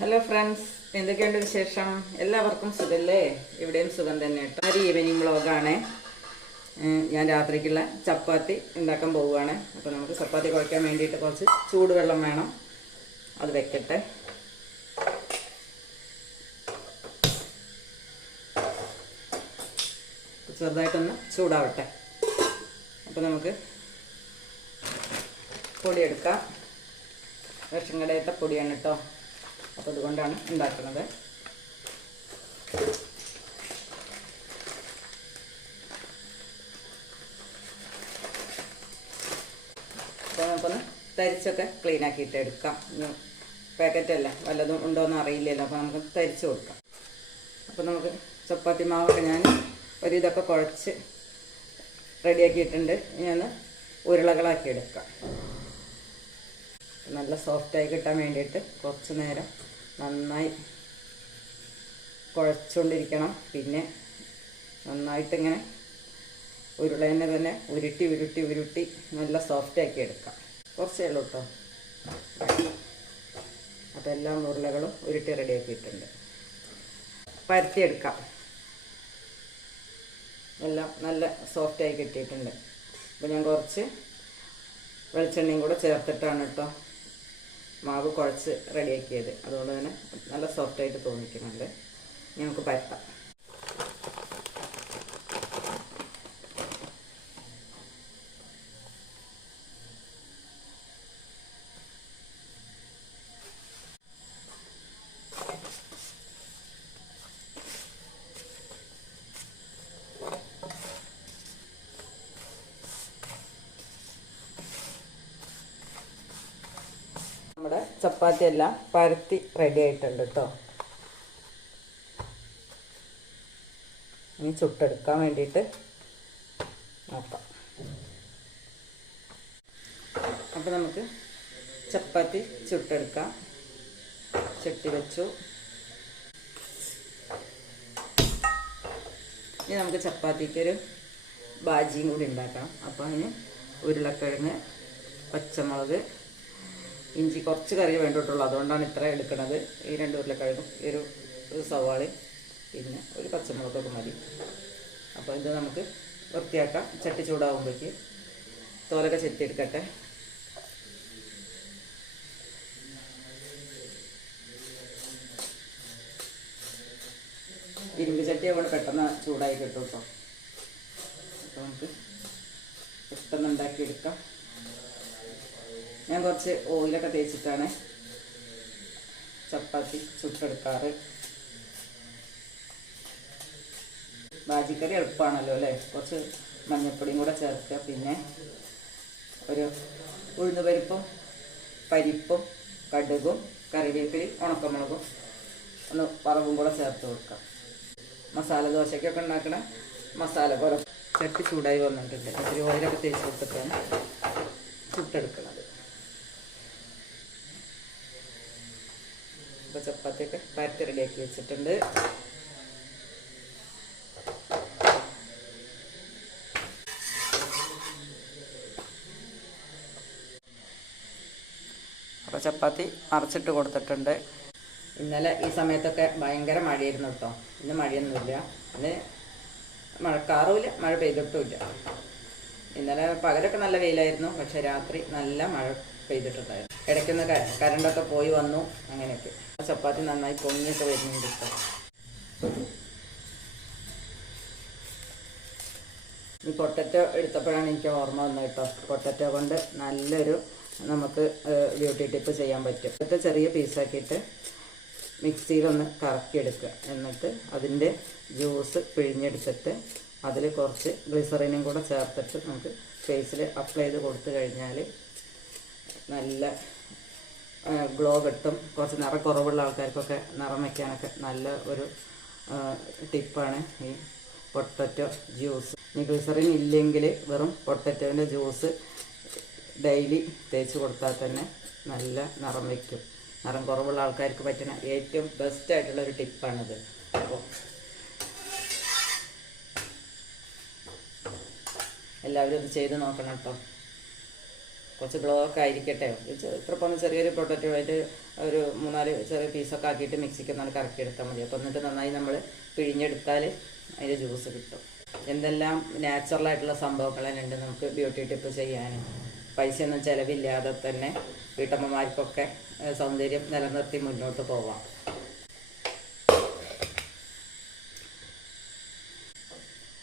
Hello friends എന്തൊക്കെയുണ്ട് വിശേഷം? എല്ലാവർക്കും സുഖല്ലേ? ഇവിടെയും സുഖം തന്നെ കേട്ടോ. ഒരു ഈവനിങ് വ്ളോഗാണ് ഞാൻ രാത്രിക്കുള്ള ചപ്പാത്തി ഉണ്ടാക്കാൻ പോവുകയാണ്. അപ്പോൾ നമുക്ക് ചപ്പാത്തി കുഴക്കാൻ വേണ്ടിയിട്ട് കുറച്ച് ചൂടുവെള്ളം വേണം. അത് വെക്കട്ടെ. ചെറുതായിട്ടൊന്ന് ചൂടാവട്ടെ. അപ്പോൾ നമുക്ക് പൊടിയെടുക്കാം. വിഷം കടയത്തെ പൊടിയാണ് കേട്ടോ. അപ്പോൾ അതുകൊണ്ടാണ് ഉണ്ടാക്കുന്നത്. അപ്പോൾ നമുക്കൊന്ന് തരിച്ചൊക്കെ ക്ലീൻ ആക്കിയിട്ട് എടുക്കാം. പാക്കറ്റല്ല വല്ലതും ഉണ്ടോയെന്ന് അറിയില്ലല്ലോ. അപ്പോൾ നമുക്ക് തരിച്ച് കൊടുക്കാം. അപ്പോൾ നമുക്ക് ചപ്പാത്തി മാവൊക്കെ ഞാൻ ഒരു ഇതൊക്കെ കുഴച്ച് റെഡിയാക്കിയിട്ടുണ്ട്. ഒന്ന് ഉരുളകളാക്കി എടുക്കാം. നല്ല സോഫ്റ്റായി കിട്ടാൻ വേണ്ടിയിട്ട് കുറച്ച് നേരം നന്നായി കുഴച്ചുകൊണ്ടിരിക്കണം പിന്നെ നന്നായിട്ടിങ്ങനെ ഉരുളേനെ തന്നെ ഉരുട്ടി ഉരുട്ടി ഉരുട്ടി നല്ല സോഫ്റ്റാക്കി എടുക്കാം. കുറച്ചേ ഉള്ളൂ കേട്ടോ അപ്പോൾ എല്ലാ ഉരുളകളും ഉരുട്ടി റെഡിയാക്കിയിട്ടുണ്ട് പരത്തിയെടുക്കാം എല്ലാം നല്ല സോഫ്റ്റായി കിട്ടിയിട്ടുണ്ട്. അപ്പോൾ ഞാൻ കുറച്ച് വെളിച്ചെണ്ണയും കൂടെ ചേർത്തിട്ടാണ് കേട്ടോ മാവ് കുഴച്ച് റെഡിയാക്കിയത് അതുകൊണ്ട് തന്നെ നല്ല സോഫ്റ്റായിട്ട് തോന്നിക്കുന്നുണ്ട്. നമുക്ക് പരത്താം നമ്മുടെ ചപ്പാത്തി എല്ലാം പരത്തി റെഡി ആയിട്ടുണ്ട് കേട്ടോ ഇനി ചുട്ടെടുക്കാൻ വേണ്ടിയിട്ട് നോക്കാം. അപ്പോൾ നമുക്ക് ചപ്പാത്തി ചുട്ടെടുക്കാം. ചട്ടി വെച്ചു. ഇനി നമുക്ക് ചപ്പാത്തിക്ക് ഒരു ബാജിയും കൂടി ഉണ്ടാക്കാം. അപ്പോൾ അതിന് ഉരുളക്കിഴങ്ങ് പച്ചമുളക് ഇഞ്ചി കുറച്ച് കറി വേണ്ടിട്ടുള്ളൂ അതുകൊണ്ടാണ് ഇത്ര എടുക്കുന്നത് ഈ രണ്ട് ഉരുളക്കിഴങ്ങും ഈ ഒരു ഒരു സവാളയും പിന്നെ ഒരു പച്ചമുളകൊക്കെ മതി. അപ്പോൾ ഇത് നമുക്ക് വൃത്തിയാക്കാം. ചട്ടി ചൂടാകുമ്പോഴേക്ക് തോലൊക്കെ ചെത്തിയെടുക്കട്ടെ. ഇരുമ്പ് ചട്ടി അവിടെ പെട്ടെന്ന് ചൂടായി കിട്ടും കേട്ടോ. അപ്പോൾ നമുക്ക് പെട്ടെന്ന് ഉണ്ടാക്കിയെടുക്കാം. ഞാൻ കുറച്ച് ഓയിലൊക്കെ തേച്ചിട്ടാണ് ചപ്പാത്തി ചുട്ടെടുക്കാറ്. ബാജിക്കറി എളുപ്പമാണല്ലോ അല്ലേ? കുറച്ച് മഞ്ഞപ്പൊടിയും കൂടെ ചേർക്കുക. പിന്നെ ഒരു ഉഴുന്നുപരിപ്പും പരിപ്പും കടുകും കറിവേപ്പിലയും ഉണക്കമുളകും ഒന്ന് വറവും കൂടെ ചേർത്ത് കൊടുക്കാം മസാല ദോശയ്ക്കൊക്കെ ഉണ്ടാക്കണ മസാല കുറച്ച് ചട്ടി ചൂടായി വന്നിട്ടുണ്ട്. ഇത്തിരി ഓയിലൊക്കെ തേച്ച് കൊടുത്തിട്ടാണ് ചുട്ടെടുക്കുന്നത് ഇപ്പോൾ ചപ്പാത്തിയൊക്കെ പരത്തി റെഡിയാക്കി വെച്ചിട്ടുണ്ട്. അപ്പോൾ ചപ്പാത്തി മറച്ചിട്ട് കൊടുത്തിട്ടുണ്ട്. ഇന്നലെ ഈ സമയത്തൊക്കെ ഭയങ്കര മഴയായിരുന്നു കേട്ടോ. ഇന്ന് മഴയൊന്നുമില്ല. ഇന്ന് മഴക്കാറുമില്ല മഴ പെയ്തിട്ടുമില്ല. ഇന്നലെ പകലൊക്കെ നല്ല വെയിലായിരുന്നു പക്ഷെ രാത്രി നല്ല മഴ പെയ്തിട്ടുണ്ടായിരുന്നു. ഇടയ്ക്കൊന്ന് കരണ്ടൊക്കെ പോയി വന്നു അങ്ങനെയൊക്കെ. ചപ്പാത്തി നന്നായി പൊങ്ങിയൊക്കെ വരുന്നുണ്ട് ഇഷ്ടം ഈ പൊട്ടറ്റോ എടുത്തപ്പോഴാണ് എനിക്ക് ഓർമ്മ വന്നത് കേട്ടോ. പൊട്ടറ്റോ കൊണ്ട് നല്ലൊരു നമുക്ക് ബ്യൂട്ടി ടിപ്പ് ചെയ്യാൻ പറ്റും. ഇപ്പോഴത്തെ ചെറിയ പീസാക്കിയിട്ട് മിക്സിയിലൊന്ന് കറക്കിയെടുക്കുക. എന്നിട്ട് അതിന്റെ ജ്യൂസ് പിഴിഞ്ഞെടുത്തിട്ട് അതിൽ കുറച്ച് ഗ്ലിസറിനും കൂടെ ചേർത്തിട്ട് നമുക്ക് ഫേസിൽ അപ്ലൈ ചെയ്ത് കൊടുത്തു കഴിഞ്ഞാൽ നല്ല ഗ്ലോ കിട്ടും. കുറച്ച് നിറം കുറവുള്ള ആൾക്കാർക്കൊക്കെ നിറം വയ്ക്കാനൊക്കെ നല്ല ഒരു ടിപ്പാണ് ഈ പൊട്ടറ്റോ ജ്യൂസ്. ഇനി ഗ്ലിസറിൻ ഇല്ലെങ്കിൽ വെറും പൊട്ടറ്റോന്റെ ജ്യൂസ് ഡെയിലി തേച്ച് കൊടുത്താൽ തന്നെ നല്ല നിറം വയ്ക്കും നിറം കുറവുള്ള ആൾക്കാർക്ക് പറ്റുന്ന ഏറ്റവും ബെസ്റ്റ് ആയിട്ടുള്ള ഒരു ടിപ്പാണിത്. അപ്പോൾ എല്ലാവരും ഇത് ചെയ്ത് നോക്കണം കേട്ടോ കുറച്ച് ബ്ലോക്ക് ആയിരിക്കട്ടെ. ഇത്രപ്പം ചെറിയൊരു പൊട്ടറ്റോ ആയിട്ട് ഒരു മൂന്നാൽ ചെറിയ പീസൊക്കെ ആക്കിയിട്ട് മിക്സിക്ക് ഒന്നാണ് കറക്കി എടുത്താൽ മതി. അപ്പോൾ എന്നിട്ട് നന്നായി നമ്മൾ പിഴിഞ്ഞെടുത്താൽ അതിന്റെ ജ്യൂസ് കിട്ടും. എന്തെല്ലാം നാച്ചുറലായിട്ടുള്ള സംഭവങ്ങളുണ്ട് നമുക്ക് ബ്യൂട്ടി ടിപ്പ് ചെയ്യാനും. പൈസയൊന്നും ചിലവില്ലാതെ തന്നെ വീട്ടമ്മമാർക്കൊക്കെ സൗന്ദര്യം നിലനിർത്തി മുന്നോട്ട് പോവാം.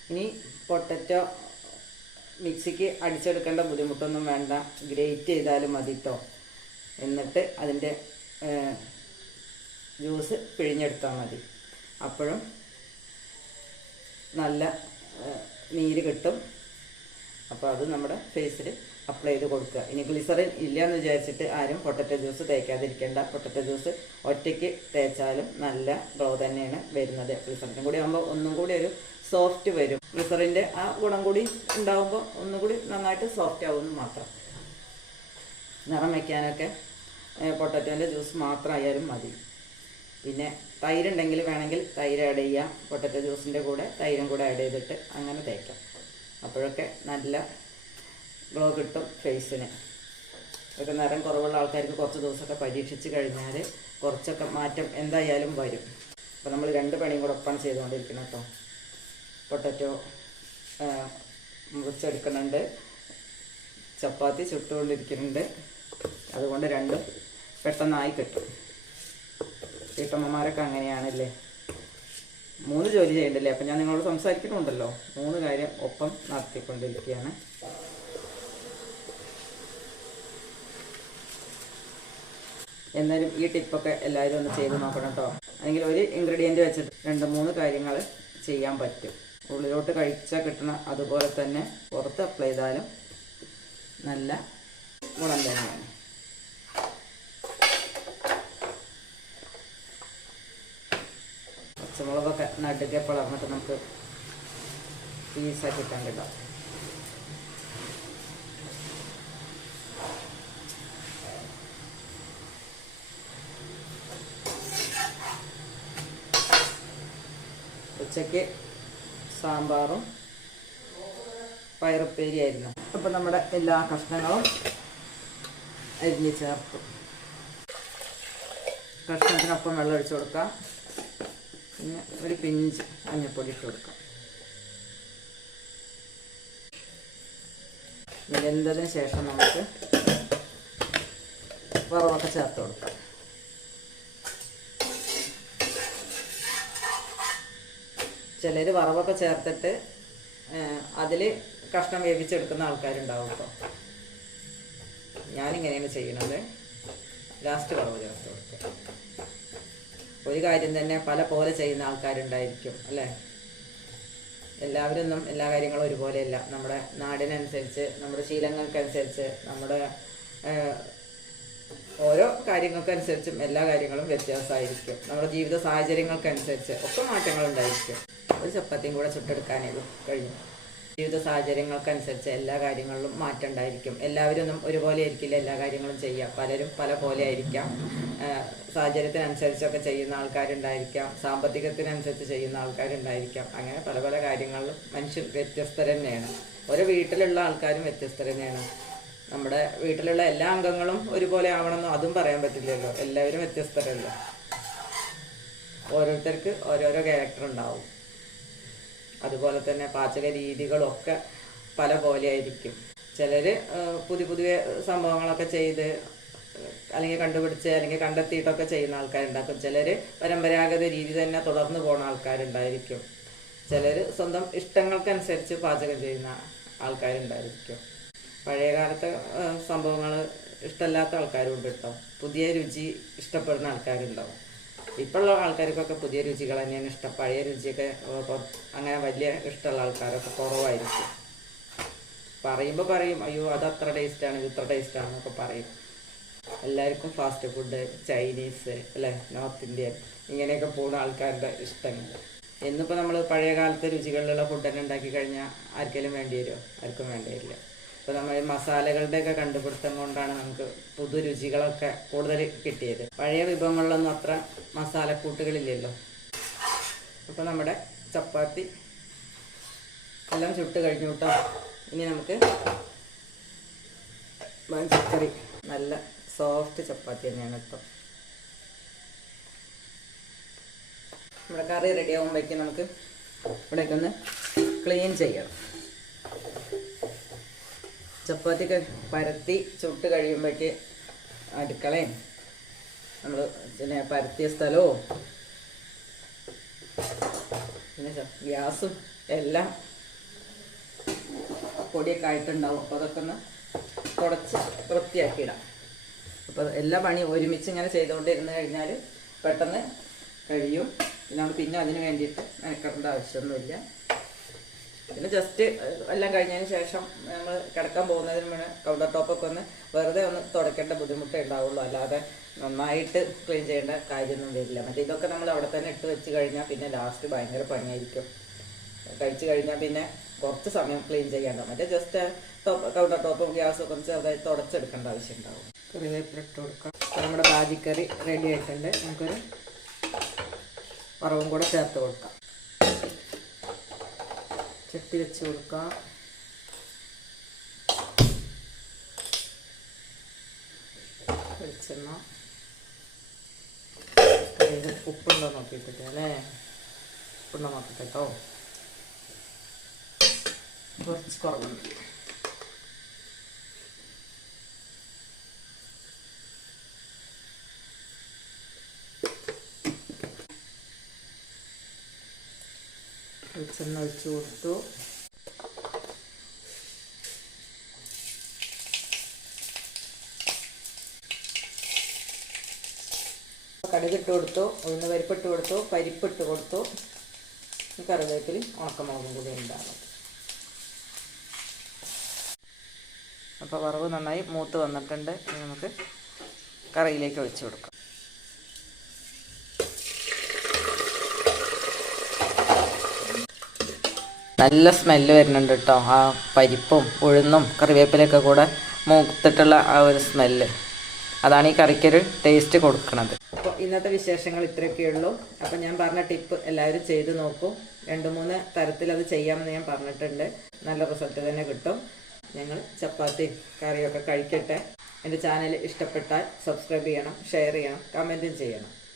ഇനി പൊട്ടറ്റോ മിക്സിക്ക് അടിച്ചെടുക്കേണ്ട ബുദ്ധിമുട്ടൊന്നും വേണ്ട. ഗ്രേറ്റ് ചെയ്താലും മതി കേട്ടോ എന്നിട്ട് അതിന്റെ ജ്യൂസ് പിഴിഞ്ഞെടുത്താൽ മതി. അപ്പോഴും നല്ല നീര് കിട്ടും. അപ്പോൾ അത് നമ്മുടെ ഫേസിൽ അപ്ലൈ ചെയ്ത് കൊടുക്കുക. ഇനി ഗ്ലിസറിൻ ഇല്ല എന്ന് വിചാരിച്ചിട്ട് ആരും പൊട്ടറ്റോ ജ്യൂസ് തേക്കാതിരിക്കേണ്ട. പൊട്ടറ്റോ ജ്യൂസ് ഒറ്റയ്ക്ക് തേച്ചാലും നല്ല ഗ്ലോ തന്നെയാണ് വരുന്നത്. ഗ്ലിസറിനും കൂടി ആകുമ്പോൾ ഒന്നും കൂടി ഒരു സോഫ്റ്റ് വരും. ഗ്ലിസറിന്റെ ആ ഗുണം കൂടി ഉണ്ടാകുമ്പോൾ ഒന്നുകൂടി നന്നായിട്ട് സോഫ്റ്റ് ആവുമെന്ന് മാത്രം. നിറം വയ്ക്കാനൊക്കെ പൊട്ടറ്റോന്റെ ജ്യൂസ് മാത്രമായാലും മതി. പിന്നെ തൈരുണ്ടെങ്കിൽ വേണമെങ്കിൽ തൈര് ആഡ് ചെയ്യാം. പൊട്ടറ്റോ ജ്യൂസിന്റെ കൂടെ തൈരും കൂടെ ആഡ് ചെയ്തിട്ട് അങ്ങനെ തേക്കാം. അപ്പോഴൊക്കെ നല്ല ഗ്ലോ കിട്ടും ഫേസിന് ഒക്കെ നിറം കുറവുള്ള ആൾക്കാർക്ക് കുറച്ച് ദിവസമൊക്കെ പരീക്ഷിച്ച് കഴിഞ്ഞാൽ കുറച്ചൊക്കെ മാറ്റം എന്തായാലും വരും. അപ്പോൾ നമ്മൾ രണ്ട് പണിയും കൂടെ ഒപ്പം ചെയ്തുകൊണ്ടിരിക്കണം കേട്ടോ. പൊട്ടറ്റോ മുറിച്ചെടുക്കുന്നുണ്ട്. ചപ്പാത്തി ചുട്ടുകൊണ്ടിരിക്കുന്നുണ്ട്. അതുകൊണ്ട് രണ്ടും പെട്ടെന്നായി കിട്ടും. വീട്ടമ്മമാരൊക്കെ അങ്ങനെയാണല്ലേ? മൂന്ന് ജോലി ചെയ്യണ്ടല്ലേ? അപ്പം ഞാൻ നിങ്ങളോട് സംസാരിക്കുന്നുണ്ടല്ലോ. മൂന്ന് കാര്യം ഒപ്പം നടത്തിക്കൊണ്ടിരിക്കുകയാണ്. എന്നാലും ഈ ടിപ്പൊക്കെ എല്ലാവരും ഒന്ന് ചെയ്ത് നോക്കണം കേട്ടോ. അല്ലെങ്കിൽ ഒരു ഇൻഗ്രീഡിയന്റ് വെച്ചിട്ട് രണ്ട് മൂന്ന് കാര്യങ്ങൾ ചെയ്യാൻ പറ്റും. ഉള്ളിലോട്ട് കഴിച്ചാൽ കിട്ടണ അതുപോലെ തന്നെ പുറത്ത് അപ്ലൈ ചെയ്താലും നല്ല ഗുണം തന്നെയാണ്. പച്ചമുളകൊക്കെ നടുക്കെ പിളർന്നിട്ട് നമുക്ക് പീസാക്കി കണ്ടിടാം ഉച്ചയ്ക്ക് സാമ്പാറും പയറുപ്പേരിയായിരുന്നു അപ്പം നമ്മുടെ എല്ലാ കഷ്ണങ്ങളും അരിഞ്ഞ് ചേർത്തു. കഷ്ണത്തിനൊപ്പം വെള്ളം ഒഴിച്ചു കൊടുക്കാം. പിന്നെ ഒരു പിഞ്ച് മഞ്ഞപ്പൊടി ഇട്ട് കൊടുക്കാം. വെന്തതിന് ശേഷം നമുക്ക് വറവൊക്കെ ചേർത്ത് കൊടുക്കാം. ചിലർ വറവൊക്കെ ചേർത്തിട്ട് അതിൽ കഷ്ണം വേവിച്ചെടുക്കുന്ന ആൾക്കാരുണ്ടാവും കേട്ടോ ഞാനിങ്ങനെയാണ് ചെയ്യണത് ലാസ്റ്റ് വറവ് ചേർത്ത് കൊടുക്കുക. ഒരു കാര്യം തന്നെ പല പോലെ ചെയ്യുന്ന ആൾക്കാരുണ്ടായിരിക്കും അല്ലേ? എല്ലാവരൊന്നും എല്ലാ കാര്യങ്ങളും ഒരുപോലെയല്ല. നമ്മുടെ നാടിനനുസരിച്ച് നമ്മുടെ ശീലങ്ങൾക്കനുസരിച്ച് നമ്മുടെ ഓരോ കാര്യങ്ങൾക്കനുസരിച്ചും എല്ലാ കാര്യങ്ങളും വ്യത്യാസമായിരിക്കും. നമ്മുടെ ജീവിത സാഹചര്യങ്ങൾക്കനുസരിച്ച് ഒക്കെ മാറ്റങ്ങൾ ഒരു ചപ്പാത്തിയും കൂടെ ചുട്ടെടുക്കാനേ കഴിഞ്ഞു. ജീവിത സാഹചര്യങ്ങൾക്കനുസരിച്ച് എല്ലാ കാര്യങ്ങളിലും മാറ്റം ഉണ്ടായിരിക്കും. എല്ലാവരും ഒരുപോലെ ആയിരിക്കില്ല എല്ലാ കാര്യങ്ങളും ചെയ്യുക പലരും പല പോലെ ആയിരിക്കാം. സാഹചര്യത്തിനനുസരിച്ചൊക്കെ ചെയ്യുന്ന ആൾക്കാരുണ്ടായിരിക്കാം. സാമ്പത്തികത്തിനനുസരിച്ച് ചെയ്യുന്ന ആൾക്കാരുണ്ടായിരിക്കാം. അങ്ങനെ പല പല കാര്യങ്ങളിലും മനുഷ്യർ വ്യത്യസ്തർ തന്നെയാണ്. ഓരോ വീട്ടിലുള്ള ആൾക്കാരും വ്യത്യസ്തർ തന്നെയാണ്. നമ്മുടെ വീട്ടിലുള്ള എല്ലാ അംഗങ്ങളും ഒരുപോലെ ആവണമെന്നോ അതും പറയാൻ പറ്റില്ലല്ലോ. എല്ലാവരും വ്യത്യസ്തരല്ലോ? ഓരോരുത്തർക്ക് ഓരോരോ ക്യാരക്ടർ ഉണ്ടാവും. അതുപോലെ തന്നെ പാചക രീതികളൊക്കെ പല പോലെ ആയിരിക്കും ചിലർ പുതിയ പുതിയ സംഭവങ്ങളൊക്കെ ചെയ്ത് അല്ലെങ്കിൽ കണ്ടുപിടിച്ച് അല്ലെങ്കിൽ കണ്ടെത്തിയിട്ടൊക്കെ ചെയ്യുന്ന ആൾക്കാരുണ്ടാക്കും. ചിലർ പരമ്പരാഗത രീതി തന്നെ തുടർന്ന് പോകുന്ന ആൾക്കാരുണ്ടായിരിക്കും. ചിലർ സ്വന്തം ഇഷ്ടങ്ങൾക്കനുസരിച്ച് പാചകം ചെയ്യുന്ന ആൾക്കാരുണ്ടായിരിക്കും. പഴയകാലത്തെ സംഭവങ്ങൾ ഇഷ്ടമല്ലാത്ത ആൾക്കാരും ഉണ്ട് കേട്ടോ. പുതിയ രുചി ഇഷ്ടപ്പെടുന്ന ആൾക്കാരുണ്ടാവും. ഇപ്പോഴുള്ള ആൾക്കാർക്കൊക്കെ പുതിയ രുചികൾ തന്നെയാണ് ഇഷ്ടം. പഴയ രുചിയൊക്കെ അങ്ങനെ വലിയ ഇഷ്ടമുള്ള ആൾക്കാരൊക്കെ കുറവായിരിക്കും. പറയുമ്പോൾ പറയും അയ്യോ അത് അത്ര ടേസ്റ്റാണ് ഇത് ഇത്ര ടേസ്റ്റാണ് എന്നൊക്കെ പറയും. എല്ലാവർക്കും ഫാസ്റ്റ് ഫുഡ് ചൈനീസ് അല്ലേ നോർത്ത് ഇന്ത്യൻ ഇങ്ങനെയൊക്കെ പോകുന്ന ആൾക്കാരുടെ ഇഷ്ടങ്ങൾ. എന്നിപ്പോൾ നമ്മൾ പഴയ കാലത്തെ രുചികളിലുള്ള ഫുഡ് തന്നെ ഉണ്ടാക്കി കഴിഞ്ഞാൽ ആർക്കെങ്കിലും വേണ്ടി വരുമോ ആർക്കും വേണ്ടി വരില്ല. ഇപ്പോൾ നമ്മൾ മസാലകളുടെ മസാലകളുടെയൊക്കെ കണ്ടുപിടുത്തം കൊണ്ടാണ് നമുക്ക് പുതു രുചികളൊക്കെ കൂടുതൽ കിട്ടിയത്. പഴയ വിഭവങ്ങളിലൊന്നും അത്ര മസാലക്കൂട്ടുകളില്ലല്ലോ. അപ്പോൾ നമ്മുടെ ചപ്പാത്തി എല്ലാം ചുട്ട് കഴിഞ്ഞു കേട്ടോ ഇനി നമുക്ക് പച്ചക്കറി നല്ല സോഫ്റ്റ് ചപ്പാത്തി തന്നെയാണ് കേട്ടോ നമ്മുടെ കറി റെഡി ആകുമ്പോഴേക്കും നമുക്ക് ഇവിടേക്കൊന്ന് ക്ലീൻ ചെയ്യണം. ചപ്പാത്തിയൊക്കെ പരത്തി ചുട്ട് കഴിയുമ്പോഴേക്ക് അടുക്കളയും നമ്മൾ പിന്നെ പരത്തിയ സ്ഥലവും പിന്നെ ഗ്യാസും എല്ലാം പൊടിയൊക്കെ ആയിട്ടുണ്ടാവും. അപ്പോൾ അതൊക്കെ ഒന്ന് തുടച്ച് വൃത്തിയാക്കിയിടാം. അപ്പോൾ എല്ലാ പണിയും ഒരുമിച്ച് ഇങ്ങനെ ചെയ്തുകൊണ്ടിരുന്ന് കഴിഞ്ഞാൽ പെട്ടെന്ന് കഴിയും. പിന്നെ നമ്മൾ പിന്നെ അതിന് വേണ്ടിയിട്ട് മെനക്കെടേണ്ട ആവശ്യമൊന്നുമില്ല. പിന്നെ ജസ്റ്റ് എല്ലാം കഴിഞ്ഞതിന് ശേഷം നമ്മൾ കിടക്കാൻ പോകുന്നതിന് മുന്നേ കൗണ്ടർ ടോപ്പൊക്കെ ഒന്ന് വെറുതെ ഒന്ന് തുടയ്ക്കേണ്ട ബുദ്ധിമുട്ടേ ഉണ്ടാവുള്ളൂ. അല്ലാതെ നന്നായിട്ട് ക്ലീൻ ചെയ്യേണ്ട കാര്യമൊന്നും വരില്ല. മറ്റേ ഇതൊക്കെ നമ്മൾ അവിടെ തന്നെ ഇട്ട് വെച്ച് കഴിഞ്ഞാൽ പിന്നെ ലാസ്റ്റ് ഭയങ്കര പണിയായിരിക്കും. കഴിച്ചു കഴിഞ്ഞാൽ പിന്നെ കുറച്ച് സമയം ക്ലീൻ ചെയ്യേണ്ട. മറ്റേ ജസ്റ്റ് ടോപ്പ് കൗണ്ടർ ടോപ്പും ഗ്യാസും ഒന്ന് ചെറുതായി തുടച്ചെടുക്കേണ്ട ആവശ്യം ഉണ്ടാവും. കറിവേപ്പില ഇട്ട് കൊടുക്കാം. നമ്മുടെ ബാജിക്കറി റെഡി ആയിട്ടുണ്ട്. നമുക്കൊരു വറവും കൂടെ ചേർത്ത് കൊടുക്കാം. ചട്ടി വെച്ച് കൊടുക്കാം. വെളിച്ചെണ്ണ. ഉപ്പുണ്ടോ നോക്കിയിട്ടില്ല അല്ലേ? ഉപ്പുണ്ടോ നോക്കട്ടെ കേട്ടോ. കുറച്ച് കുറവുണ്ട്. വെളിച്ചെണ്ണ ഒഴിച്ച് കൊടുത്തു. കടുകിട്ട് കൊടുത്തു ഉഴുന്ന് പരിപ്പിട്ട് കൊടുത്തു പരിപ്പിട്ട് കൊടുത്തു. കറിവേപ്പിലും ഉണക്കമുളകും കൂടി ഉണ്ടാകും. അപ്പോൾ വറവ് നന്നായി മൂത്ത് വന്നിട്ടുണ്ട്. നമുക്ക് കറിയിലേക്ക് ഒഴിച്ചു കൊടുക്കാം. നല്ല സ്മെല്ല് വരുന്നുണ്ട് കേട്ടോ ആ പരിപ്പും ഉഴുന്നും കറിവേപ്പിലൊക്കെ കൂടെ മൂത്തിട്ടുള്ള ആ ഒരു സ്മെല്ല് അതാണ് ഈ കറിക്കൊരു ടേസ്റ്റ് കൊടുക്കുന്നത് അപ്പോൾ ഇന്നത്തെ വിശേഷങ്ങൾ ഇത്രയൊക്കെ ഉള്ളൂ. അപ്പോൾ ഞാൻ പറഞ്ഞ ടിപ്പ് എല്ലാവരും ചെയ്ത് നോക്കും. രണ്ട് മൂന്ന് തരത്തിൽ അത് ചെയ്യാമെന്ന് ഞാൻ പറഞ്ഞിട്ടുണ്ട്. നല്ല റിസൾട്ട് തന്നെ കിട്ടും. ഞങ്ങൾ ചപ്പാത്തി കറിയൊക്കെ കഴിക്കട്ടെ. എന്റെ ചാനൽ ഇഷ്ടപ്പെട്ടാൽ സബ്സ്ക്രൈബ് ചെയ്യണം ഷെയർ ചെയ്യണം കമന്റും ചെയ്യണം.